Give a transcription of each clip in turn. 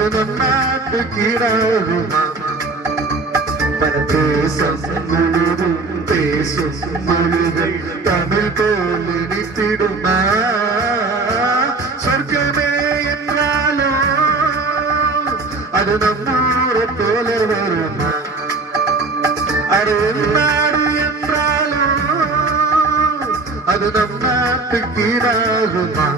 அது நம் நாட்டுக்கு ஈடாகுமா? பரதேசம் முழுதும் பேசும் மொழிகள் தமிழ் போல் இனித்திடுமா? சொர்க்கமே என்றாலும் அது நம்மூரை போல வருமா? அது நாடு என்றாலும் அது நம் நாட்டுக்கு ஈடாகுமா?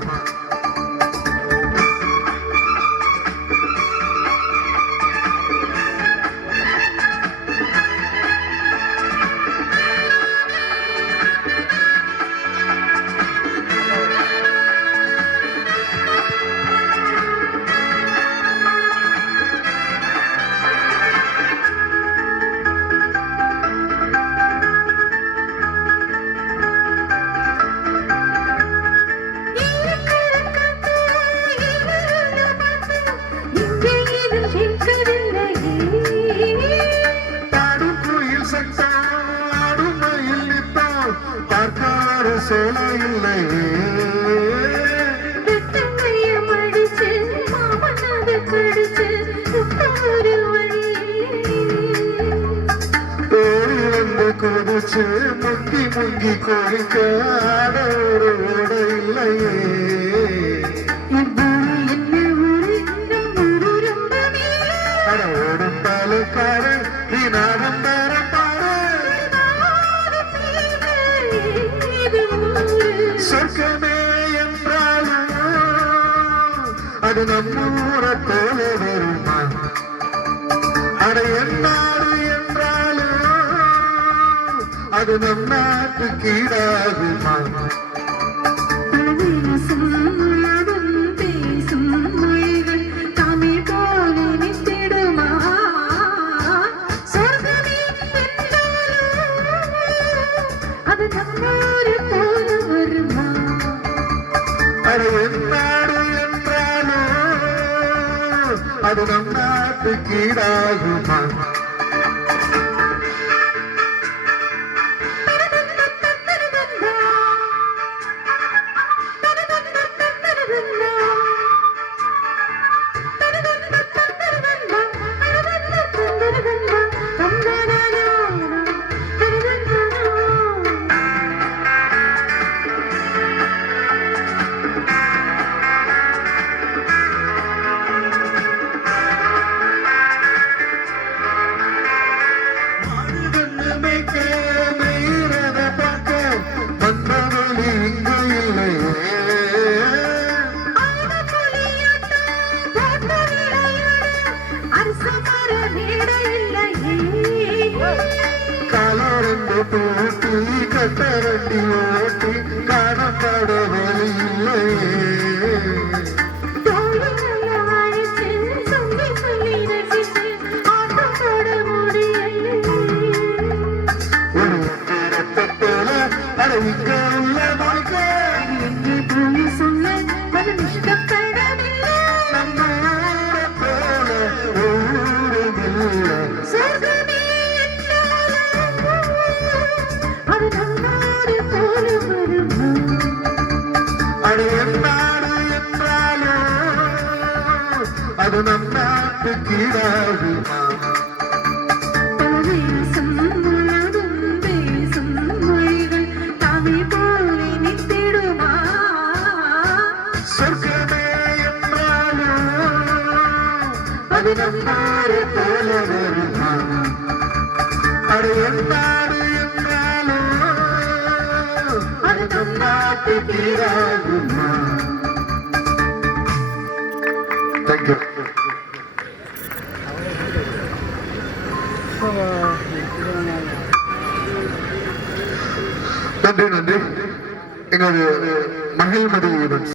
குதிச்சு முங்கி முங்கி கொழிக்க ஓட இல்லையே. ஓடும் பாலுக்காரு நீ நாடம் தர பாரு. சொர்க்கமே என்றாலும் அது நம்மூரை போல வருமா? அட என்னாடு என்றாலும் அது நம் நாட்டுக்கு ஈடாகுமா? பேசும் மொழிகள் தமிழ் போல நித்திடுமா? சொர்க்கமே அது நம்மூரை போல வருமா? அது என்னாடு என்றாலும் அது நம் நாட்டுக்கு ஈடாகுமா? போட்டி கட்டரண்டி ஓட்டி காணப்பட வழியில்லை. இங்க உள்ள வாழ்க்கை என்று போய் சொல்ல அது இஷ்டப்படவில்லை. நம்ம ஊரை போல ஊருமில்லை. சொர்க்கமே அது நம்மூரை போல வருமா? அது என்னாடு என்றாலும் அது நம் நாட்டுக்கு ஈடாகுமா? சொர்க்கமே என்றாலும் அது நம்மூரை போல வருமா? அது என்னாடு என்றாலும் அது நம் நாட்டுக்கு ஈடாகுமா? தேங்க்யூ. நன்றி நன்றி. எங்களது Mahishmati events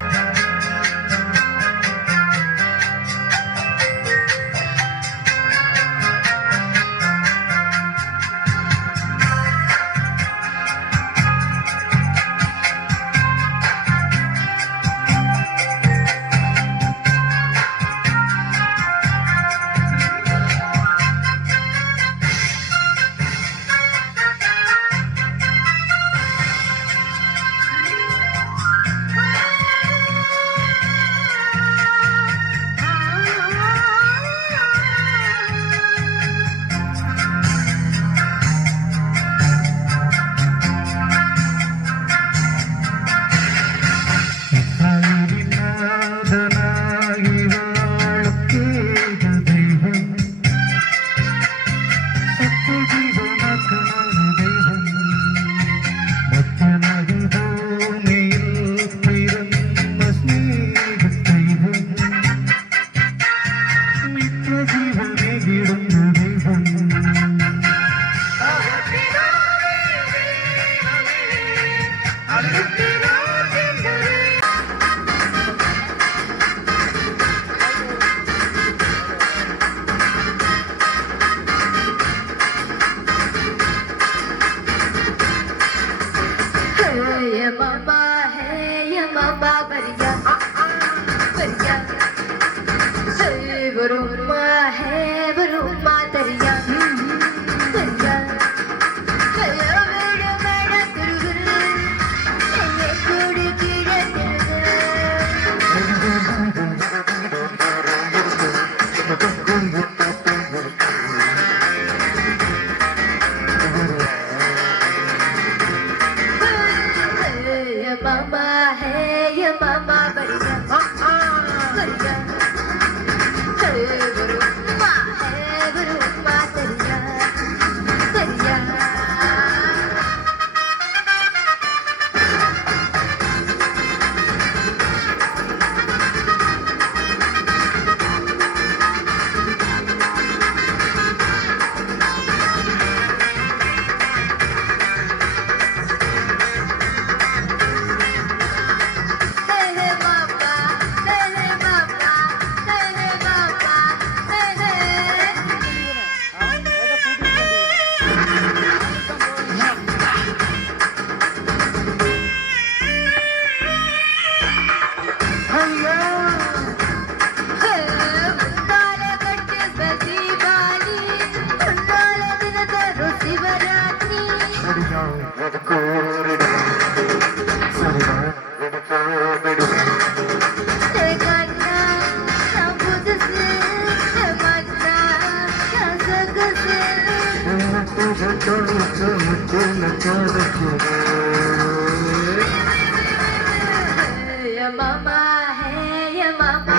mama, hey ya mama,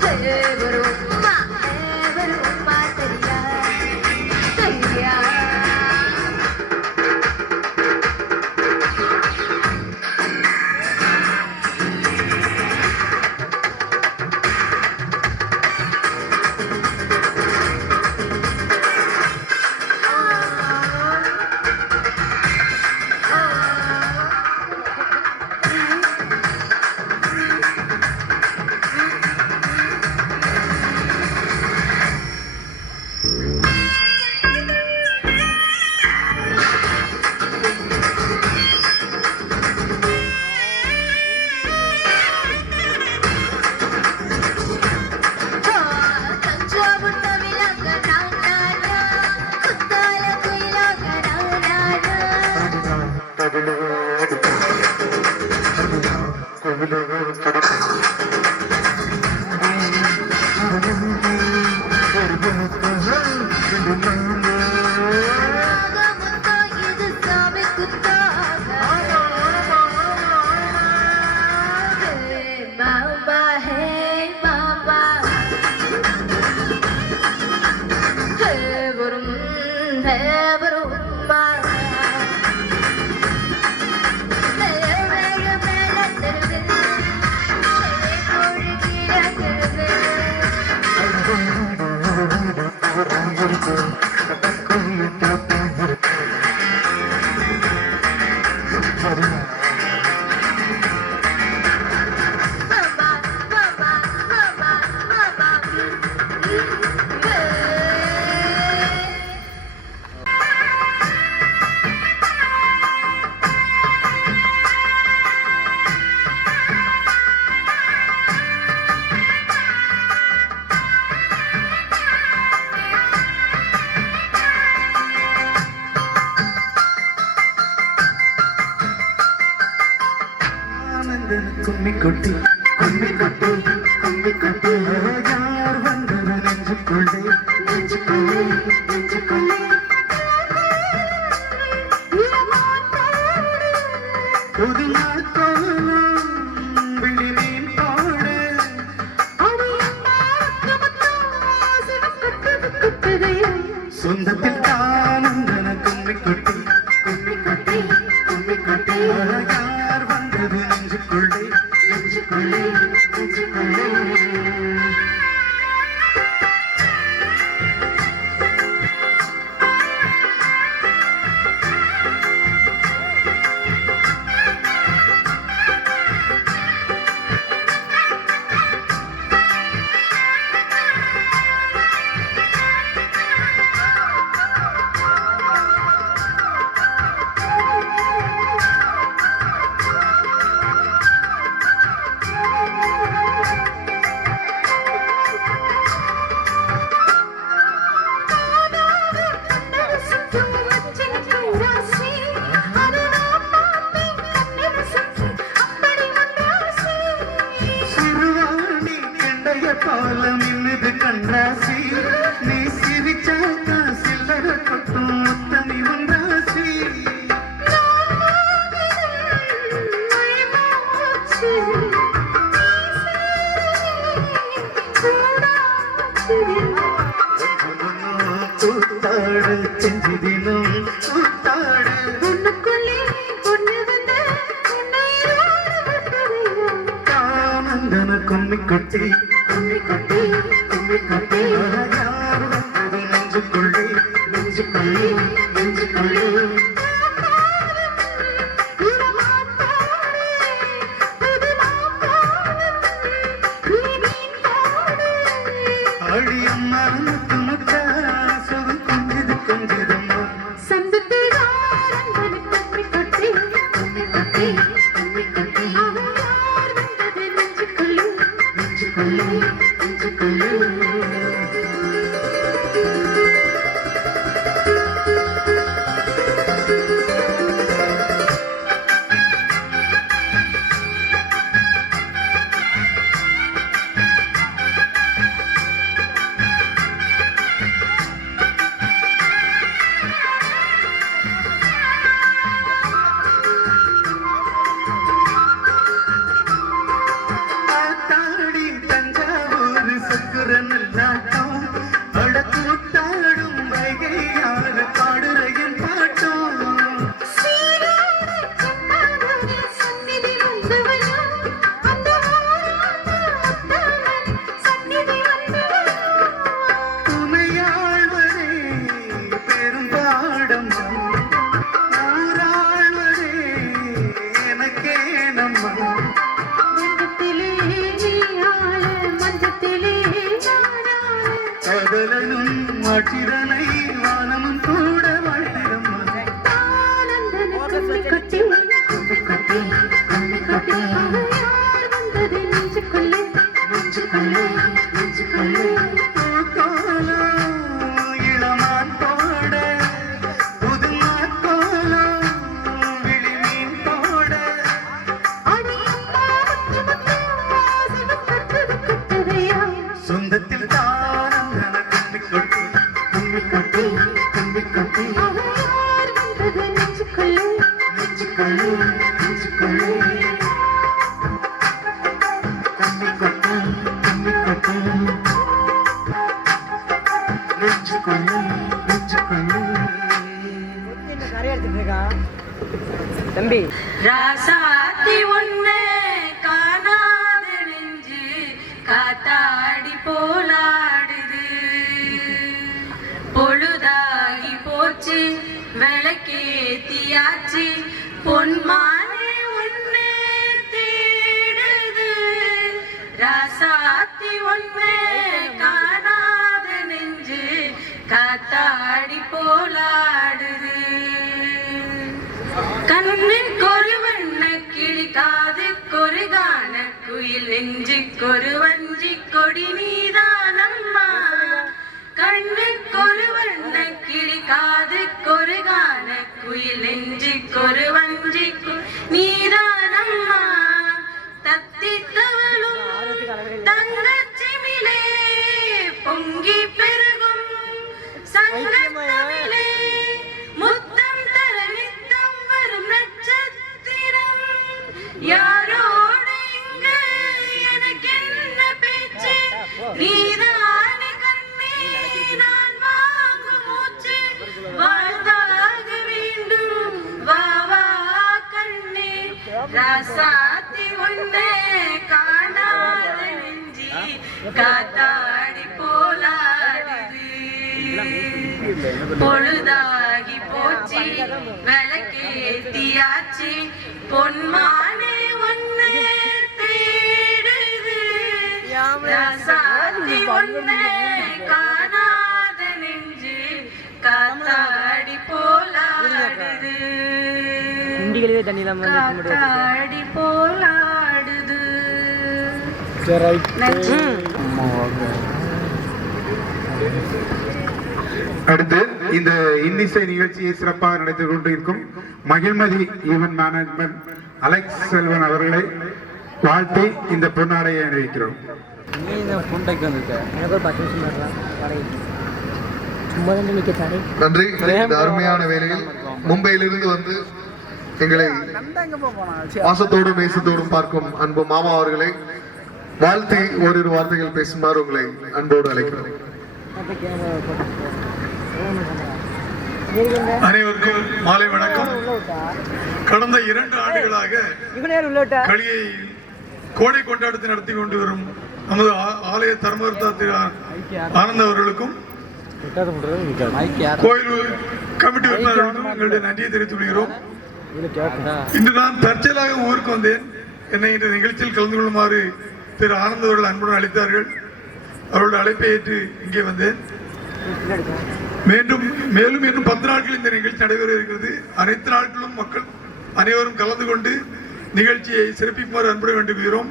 hey berumah teria. கும்மி கொட்டி கும்மி கொட்டி கும்மி கொட்டி யார் வந்தது நெஞ்சுக்குள்ளே நெஞ்சுக்குள்ளே நெஞ்சுக்குள்ளே புது மாத்தோலம் விழி மீன் போடு சொந்தத்தில் தானந்தன கும்மி கொட்டி கும்மி கொட்டி கும்மி கொட்டி யார் வந்தது நெஞ்சுக்குள்ளே நெஞ்சுக்குள்ளே நெஞ்சுக்குள்ளே பாலம் இன்னது கண்டாசி நீ சிரிச்சாக்கா சில்லற கொட்டும் முத்தமி ஒன்றாசி கூத்தாடு செஞ்சிதினும் கூத்தாடு கானந்தன கும்மி கொட்டி கும்மி கொட்டி கும்மி கொட்டி யார் வந்தது நெஞ்சுக்குள்ளே நெஞ்சுக்குள்ளே நெஞ்சுக்குள்ளே அடியம்மா முட்டா சுகம் கொஞ்சது கொஞ்சதம்மா ஒரு நல்லாட்டம் அடக்கூத்தாடும் வைகையான பாடுறையின் பாட்டம் துணையாழ்வதே பெரும்பாடம் ஊராழ்வதே எனக்கே நம்ம காதலனும் மாற்றிதனை வானமும் கூட வாழ்கிறம்மா இளமான் போட புதுமான் கோலம் விழிமீன் போட சொந்தத்தில் தானம் கும்மி கொட்டு கும்மி கொட்டு கும்மி கொட்டு நெஞ்சுக்குள்ளே நெஞ்சுக்குள்ளே கும்மி கொட்டு கும்மி கொட்டு நெஞ்சுக்குள்ளே நெஞ்சுக்குள்ளே தம்பி ராசாத்தி ஒண்ணு காணாத நெஞ்சு காத்தாடி போலாடுது பொழுதாகி போச்சு விளக்கேத்தியாச்சு பொன்மானே ஒண்ணு தேடுது ராசாத்தி ஒண்ணு காணாத நெஞ்சு காத்தாடி போலாடுது கண்ணுக்கு ஒரு வண்ண கிளி காதுக்கு ஒரு கான குயில் நெஞ்சுக்கு ஒரு வஞ்சி கொடி நீதானம்மா கண்ணுக்கு ஒரு வண்ண கிளி காதுக்கு ஒரு கான குயில் நெஞ்சுக்கு ஒரு வஞ்சி நீதானம்மா தத்தி தவளும் தங்கச்சிமிலே பொங்கி பெருகும் சங்கத்தமிழே முத்தம் தர நித்தம் வரும் நட்சத்திரம் யாரோடு இங்கு எனக்கு என்ன பேச்சு நீதானே கண்ணே நான் வாங்கும் மூச்சு வாழ்ந்தாக வேண்டும் வா வா கண்ணே ராசாத்தி ஒண்ணே காணாத நெஞ்சி காத்தாடி போலாடுது பொழுதாகி போச்சு விளக்கேத்தியாச்சு பொன்மானே ஒண்ணு தேடுது ராசாத்தி ஒண்ணு காணாத நெஞ்சு காத்தாடி போலாடுது இண்டிகளே தண்ணி இல்லாம காத்தாடி போலாடுது அடுத்து இந்த இன்னிசை நிகழ்ச்சியை சிறப்பாக நடத்தி கொண்டிருக்கும் Mahishmati event management Alex Selvan அவர்களை வாழ்த்தி இந்த பொன்னாடையை அணிவிக்கிறோம். நன்றி. இந்த அருமையான வேளையில் மும்பையிலிருந்து வந்து எங்களை பாசத்தோடும் நேசத்தோடும் பார்க்கும் அன்பு மாமா அவர்களை வாழ்த்தி ஓரிரு வார்த்தைகள் பேசுமாறு உங்களை அன்போடு அழைக்கிறோம். அனைவருக்கும் மாலை வணக்கம். கடந்த 2 ஆண்டுகளாக களியை கோடை கொண்டாட்டத்தை நடத்தி கொண்டு வரும் நமது ஆலய தர்மகர்த்தா திரு ஆனந்த் அவர்களுக்கும் கோயில் கமிட்டி உறுப்பினர்களுக்கும் எங்களுடைய நன்றியை தெரிவித்துக் கொள்கிறோம். இன்று நான் தற்செயலாக ஊருக்கு வந்தேன். என்னை இந்த நிகழ்ச்சியில் கலந்து கொள்ளுமாறு திரு ஆனந்த் அவர்கள் அன்புடன் அழைத்தார்கள். அவர்களுடைய அழைப்பை ஏற்று இங்கே வந்தேன். மேலும் இன்னும் 10 நாட்கள் இந்த நிகழ்ச்சி நடைபெற இருக்கிறது. அனைத்து நாட்களும் மக்கள் அனைவரும் கலந்து கொண்டு நிகழ்ச்சியை சிறப்பிக்குமாறு அன்புடன் வேண்டுகிறோம்.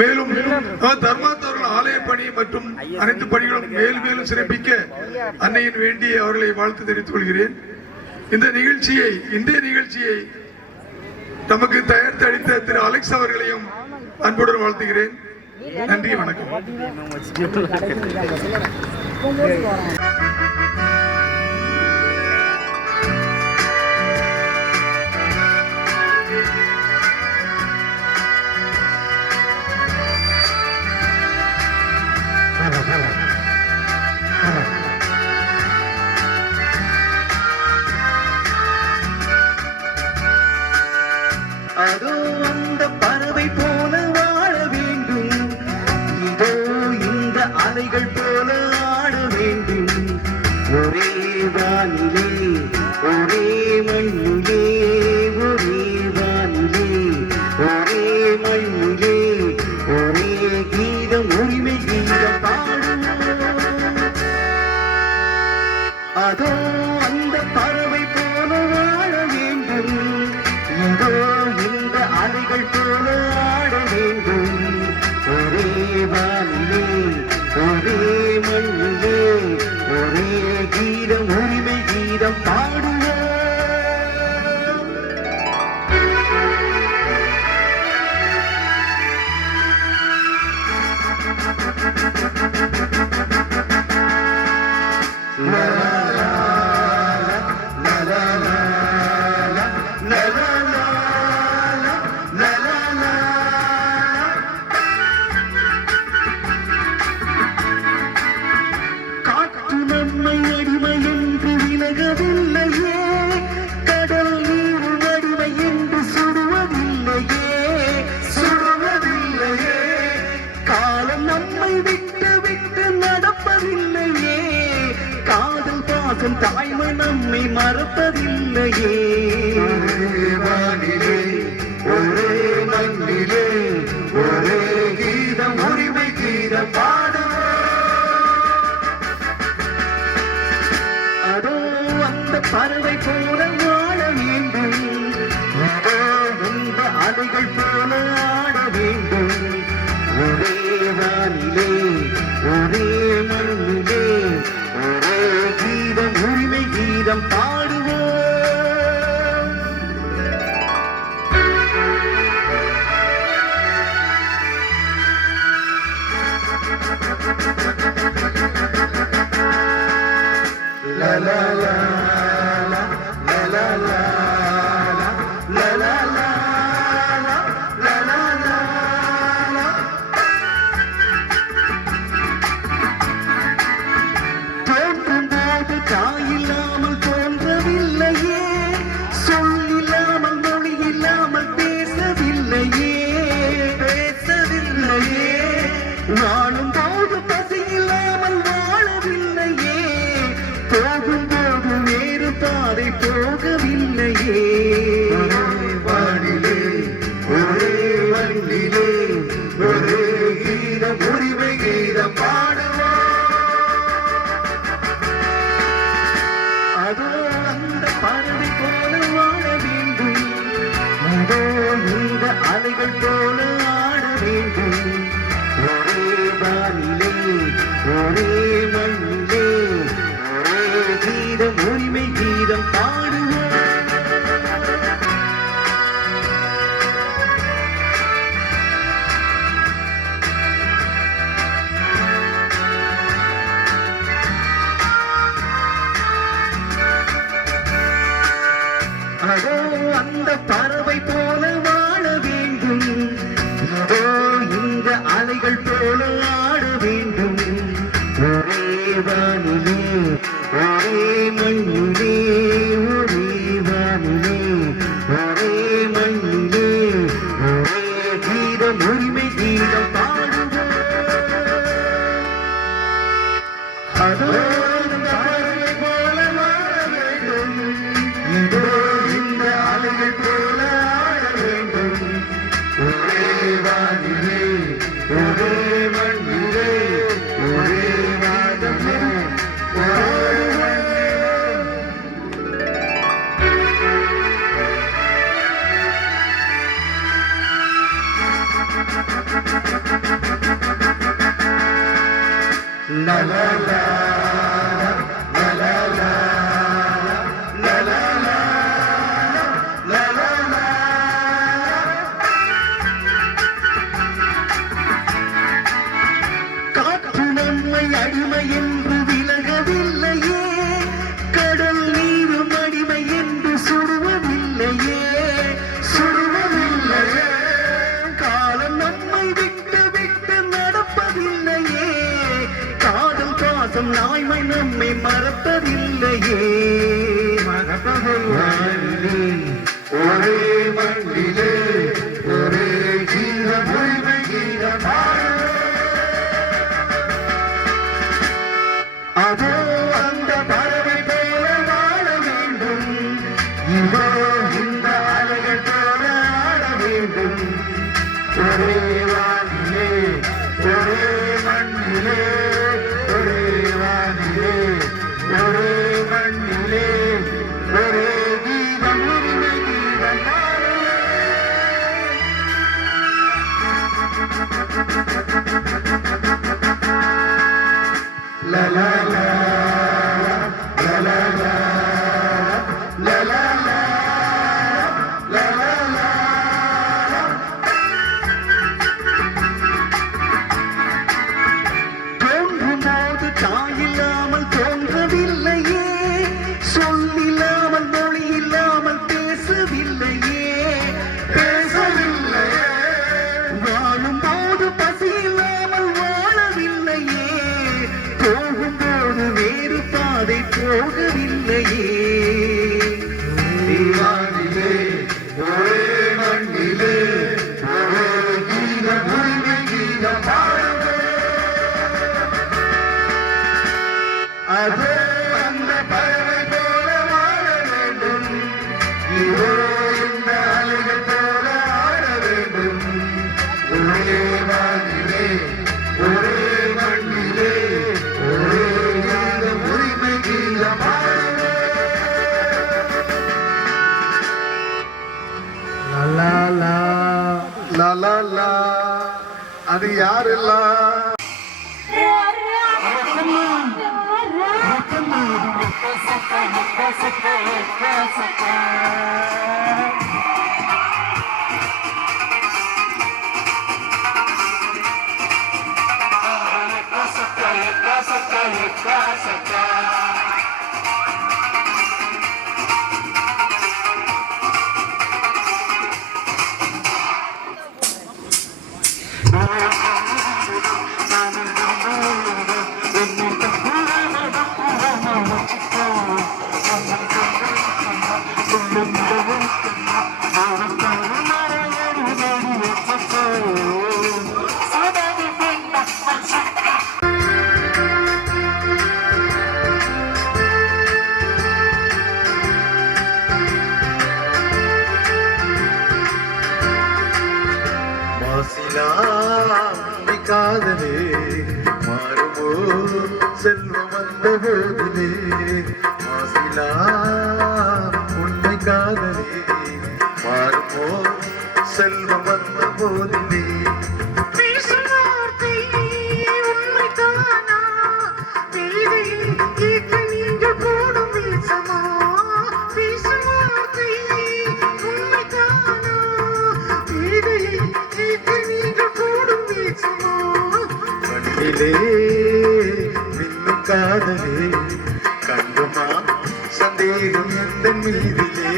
மேலும் தர்மாத்தவர்கள் ஆலய பணி மற்றும் அனைத்து பணிகளும் மேலும் சிறப்பிக்க அன்னையின் வேண்டி அவர்களை வாழ்த்து தெரிவித்துக் கொள்கிறேன். இன்றைய நிகழ்ச்சியை நமக்கு தயாரித்து அளித்த திரு அலெக்ஸ் அவர்களையும் அன்புடன் வாழ்த்துகிறேன். நன்றி, வணக்கம். Hello. அலைகள் போல ஆட வேண்டும் ஒரே வானிலே ஒரே மண்ணிலே ஒரே வானிலே ஒரே மண்ணிலே ஒரே கீதம் உரிமை கீதம் பாடுவோம் அதோ அந்த பறவை போல வாழ வேண்டும் இதோ இந்த அலைகள் போல ஆட வேண்டும் ஒரே வானிலே ஒரே மண்ணிலே ஒரே கீதம் உரிமை கீதம் பாடுவோம் La la la la la la la la la la la காற்று நம்மை அடிமை என்று விலகவில்லையே கடல் நீர் அடிமை என்று சுடுவதில்லையே காலம் நம்மை விட்டு விட்டு நடப்பதில்லையே காதல் பாசம் தாய்மை நம்மை மறப்பதில்லையே ஒரே வானிலே ஒரே மண்ணிலே ஒரே கீதம் உரிமை கீதம் பாடுவோம் அதோ அந்த பறவை போல வாழ வேண்டும் அதோ இந்த அலைகள் போல ஆட வேண்டும் ஒரே வானிலே ஒரே மண்ணிலே ஒரே கீதம் உரிமை கீதம் பாடுவோம் la la la la la la la la la la la la la தோன்றும் போது தாயில்லாமல் தோன்றவில்லையே சொல்லில்லாமல் மொழி இல்லாமல் பேசவில்லையே வாழும் போது பசி இல்லாமல் வாழவில்லையே போகும்போது வேறு பாதை போகவில்லையே ஒரே வானிலே ஒரே மண்ணிலே ஒரே கீதம் உரிமை கீதம் பாடுவோம் அதோ அந்த பறவை போல வாழ வேண்டும் அதோ இந்த அலைகள் போல ஆட வேண்டும் ஒரே வானிலே ஒரே மண்ணிலே ஒரே கீதம் உரிமை கீதம் பாடுவோம் அதோ அந்த பறவை போல வாழ வேண்டும் அதோ இந்த அலைகள் போல ஆட வேண்டும் ஒரே வானிலே ஒரே மண்ணிலே ஒரே வானிலே ஒரே மண்ணிலே ஒரே கீதம் உரிமை கீதம் பாடுவோம் அதோ அந்த பறவை போல வாழ வேண்டும் இதோ இந்த அலைகள் போல ஆட வேண்டும் ஒரே வானிலே ஒரே மண்ணிலே ஒரே வானிலே la la la la la la la la la la la la காற்று நம்மை அடிமை என்று விலகவில்லையே கடல் நீரும் அடிமை என்று சுடுவதில்லையே காலம் நம்மை விட்டு விட்டு நடப்பதில்லையே காதல் பாசம் நாய்மை நம்மை மறப்பதில்லையே வானிலே ஒரே மண்ணிலே ஒரே கீதம் உரிமை கீதம் பாடுவோம் போகவில்லையே வானிலே ஒரே மண்ணிலே ஒரே கீதம் உரிமை கீதம் பாடுங்க அதே அந்த பறவை போல வாழ வேண்டும் இதோ இந்த அலைகள் போல ஆட வேண்டும் ஒரே வானிலே ஒரே மண்ணிலே ஒரே கீதம் உரிமை கீதம் பாடுங்க லா லா லா லா லா அது யாரெல்லாம் மாசிலா காதலே மாறுமோ செல்வம் வந்த போதிலே மாசிலா உண்மை காதலே மாறுமோ செல்வம் வந்த போதிலே கண்ணிலே மின்னும் காதலே கண்டுமா சந்தேகம் எந்த மீதிலே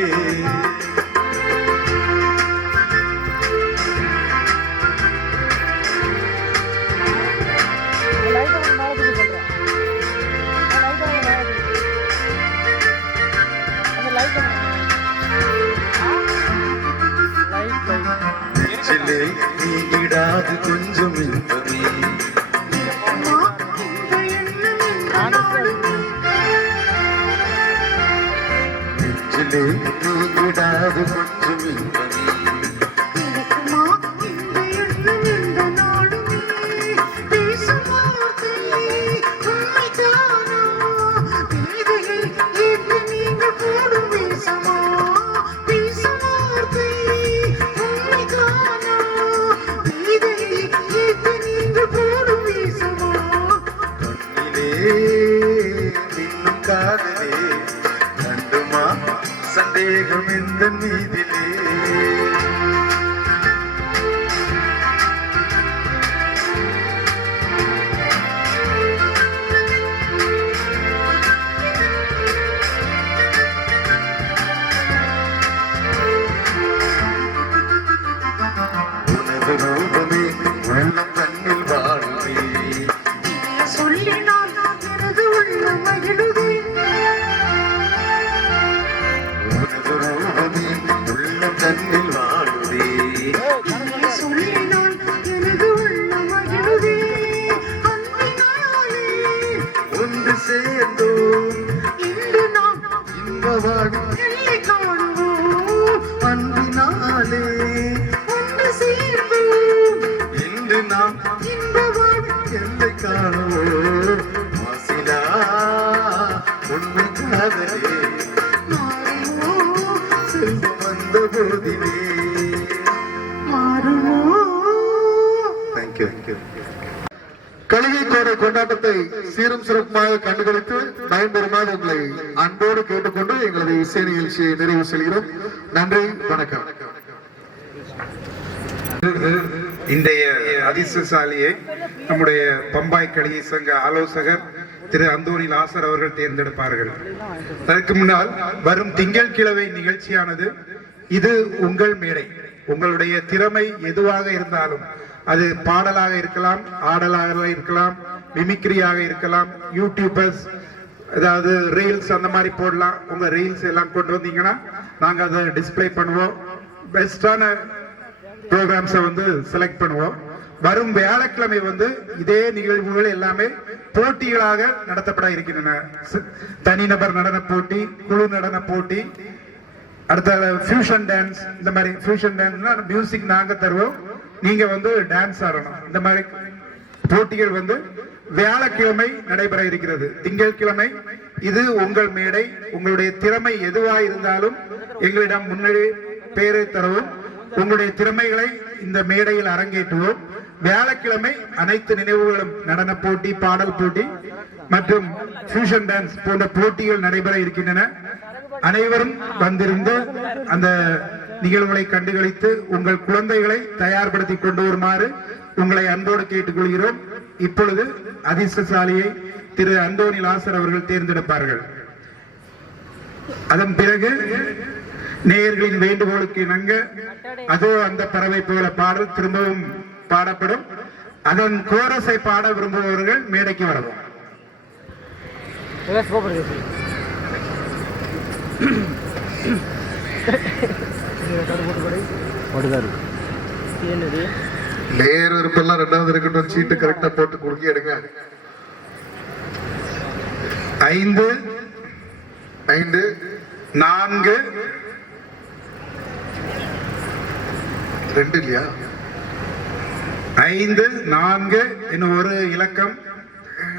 நெஞ்சிலே நீங்கிடாது கொஞ்சம் இன்பமே நெஞ்சிலே நீங்கிடாது கொஞ்சம் இன்பமே மின்னும் காதலே கண்டுமா சந்தேகம் எந்த மீதிலே உனது ரூபமே உள்ளம் கண்ணில் வாழுமே உனது ரூபமே உள்ளம் கண்ணில் வாழுதே ஒன்று சேர்ந்தோம் இன்பவாடி அன்பினாலே இன்று நாம் எல்லை காணுவோம் மாசிலா உண்மை காதலே செல்வம் வந்த போதிலே தேங்க்யூ கலிகை கோடை கொண்டாட்டத்தை சீரும் சிறப்புமாக கண்டுகளித்து பயன்பெறுமாறு உங்களை அன்போடு கேட்டுக்கொண்டு எங்களது இசை நிகழ்ச்சியை நிறைவு செய்கிறோம். நன்றி, வணக்கம். இன்றைய அதிர்ஷ்டசாலியை நம்முடைய பம்பாய் கலிகை சங்க ஆலோசகர் திரு அந்தோணி லாசர் அவர்கள் தேர்ந்தெடுப்பார்கள். அதற்கு முன்னால் வரும் திங்கட்கிழமை நிகழ்ச்சியானது இது உங்கள் மேடை. உங்களுடைய திறமை எதுவாக இருந்தாலும், அது பாடலாக இருக்கலாம், ஆடலாக இருக்கலாம், மிமிக்ரியாக இருக்கலாம், யூடியூபர்ஸ் ஏதாவது ரீல்ஸ் அந்த மாதிரி போடலாம். உங்க ரீல்ஸ் எல்லாம் கொண்டு வந்தீங்கன்னா நாங்க அதை டிஸ்ப்ளே பண்ணுவோம். பெஸ்டான ப்ரோக்ராம்ஸை வந்து செலக்ட் பண்ணுவோம். வரும் வியாழக்கிழமை வந்து இதே நிகழ்வுகள் எல்லாமே போட்டிகளாக நடத்தப்பட இருக்கின்றன. தனிநபர் நடன போட்டி, குழு நடன போட்டி, அடுத்த ஃபியூஷன் டான்ஸ். இந்த மாதிரி ஃபியூஷன் டான்ஸ்னா மியூசிக் நாங்க தருவோம், நீங்க வந்து டான்ஸ் ஆடணும். இந்த மாதிரி போட்டிகள் வந்து வியாழக்கிழமை நடைபெற இருக்கிறது. திங்கட்கிழமை இது உங்கள் மேடை. உங்களுடைய திறமை எதுவாக இருந்தாலும் எங்களிடம் முன்னாடி பெயரை தரவும், உங்களுடைய திறமைகளை இந்த மேடையில் அரங்கேற்றுவோம். வியாழக்கிழமை அனைத்து நினைவுகளும் நடன போட்டி, பாடல் போட்டி மற்றும் ஃபியூஷன் டான்ஸ் போன்ற போட்டிகள் நடைபெற இருக்கின்றன. அனைவரும் வந்திருந்து அந்த நிகழ்வுகளை கண்டுகளித்து உங்கள் குழந்தைகளை தயார்படுத்தி கொண்டு வருமாறு உங்களை அன்போடு கேட்டுக்கொள்கிறோம். இப்பொழுது அதிர்ஷ்டசாலியை திரு அந்தோணி லாசர் அவர்கள் தேர்ந்தெடுப்பார்கள். அதன் பிறகு நேயர்களின் வேண்டுகோளுக்கு இணங்க அதோ அந்த பறவை போல பாடல் திரும்பவும் பாடப்படும். அதன் கோரஸை பாட விரும்புபவர்கள் மேடைக்கு வரவும். நேர் இருப்பெல்லாம் ரெண்டாவது இருக்கட்டும். சீட்டு கரெக்டா போட்டு குறுக்கி எடுங்க. 5 5 4 2 இல்லையா? 5 4 இன்னும் ஒரு இலக்கம்,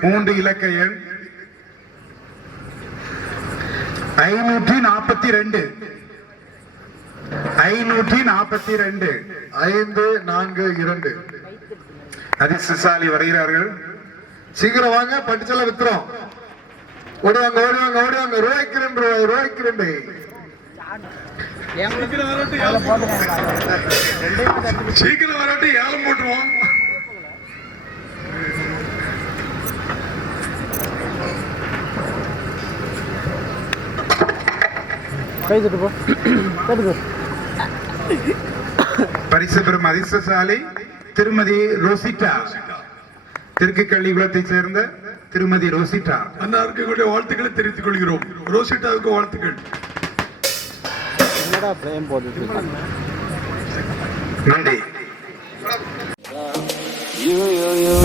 3 இலக்க எண் 542. 542. 5 4 2. அதிர்ஷ்டசாலி வருகிறார்கள். சீக்கிரம் வாங்க, பட்டுச்செல்லாம் வித்துறோம். ஓடுவாங்க ஓடுவாங்க ஓடுவாங்க. ரூபாய்க்கு 2 ரூபாய், ரூபாய்க்கு 2. சீக்கிரம் வராட்டி ஏலம் போட்டுருவோம். பரிசு பெறும் அதிர்ஷ்டசாலி திருமதி ரோசிட்டா. தெற்கு கள்ளிக்குளத்தை சேர்ந்த திருமதி ரோசிட்டா. அன்னாருக்கு கூட வாழ்த்துக்களை தெரிவித்துக் கொள்கிறோம். ரோசிட்டாவுக்கு வாழ்த்துக்கள். நன்றி. You